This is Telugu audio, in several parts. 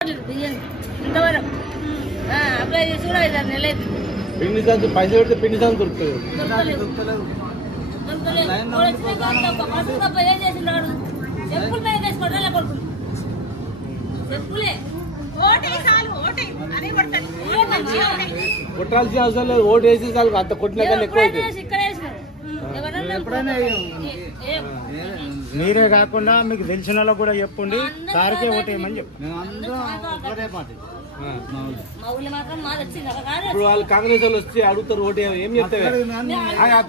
ఇంతవరకు అప్లై చేసి కూడా 5-6 నెలలు అవుతుంది. పిండి సంచులు పైసలు పెడితే పిండి సంచులు దొరుకుతుంది. చెప్పులు మీద వేసుకోవడం కొడుకులు చెప్పులే కొట్టాల్సిన అవసరం లేదు. ఓటు వేసి చాలు. అంత కొట్టిన కన్నా ఎక్కువ మీరే కాకుండా మీకు తెలిసిన వాళ్ళకి కూడా చెప్పండి. సార్కే ఓటేయమని చెప్పు. ఇప్పుడు వాళ్ళు కాంగ్రెస్ వాళ్ళు వచ్చి అడుగుతారు ఓటు ఏం చెప్తారు.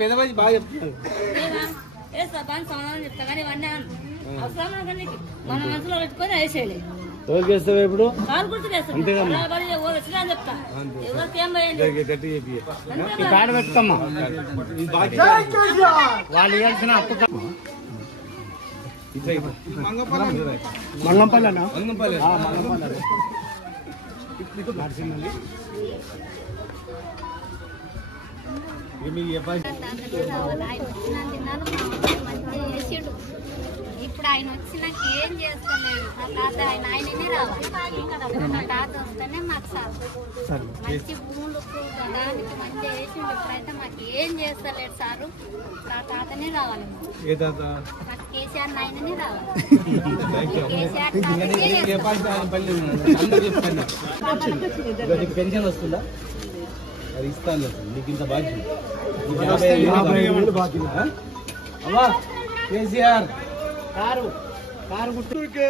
పెద్ద మనిషి బాగా చెప్తున్నారు. సమాధానం చెప్తా కానీ ఇవన్నీ అవసరం మన మనసులో పెట్టుకొని వేసేయాలి. ఎవరికి వేస్తావా ఇప్పుడు? చెప్తా కార్డు పెట్టుకోమ్మా. వాళ్ళు ఇవ్వాల్సిన అప్పు మంగంపల్లి ఇప్పుడు ఆయన వచ్చి నాకు ఏం చేస్తలేడు. నా తాత ఆయననే రావాలి. నా తాత వస్తేనే మాకు సార్ మంచి భూములు దానికి మంచిగా వేసిండు. ఇప్పుడైతే మాకు ఏం చేస్తలేడు సారు. నా తాతనే రావాలి. మాకు కేసీఆర్ ఆయననే రావాలి. కేసీఆర్ పెన్షన్ వస్తుందా? అది ఇస్తాను. నీకు ఇంత బాధ్యత. అమ్మా కేసీఆర్ కారు గుర్తుకే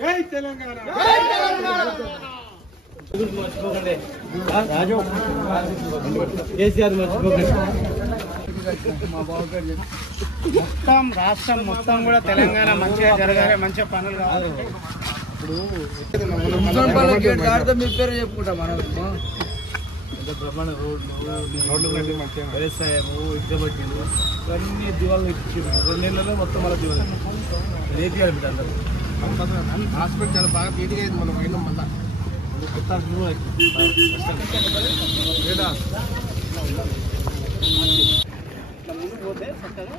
జై తెలంగాణ. మర్చిపోకండి రాజు. కేసీఆర్ మర్చిపోకండి. మొత్తం రాష్ట్రం మొత్తం కూడా తెలంగాణ మంచిగా జరగాలి. మంచిగా పనులు కావాలి. ఇప్పుడు మీ పేరు చెప్పుకుంటా మనం బ్రహ్మాండ రోడ్లు వ్యవసాయము ఇద్దబట్టిలు ఇవన్నీ దివాళ్ళు ఇచ్చింది. 2 నెలల్లో మొత్తం మళ్ళీ దివాలి రేపియాలి బిడ్డ అందరూ. హాస్పిటల్ చాలా బాగా తీరిగా అయింది. మనం అయినా మళ్ళా కొత్త ముందు పోతే చక్కగా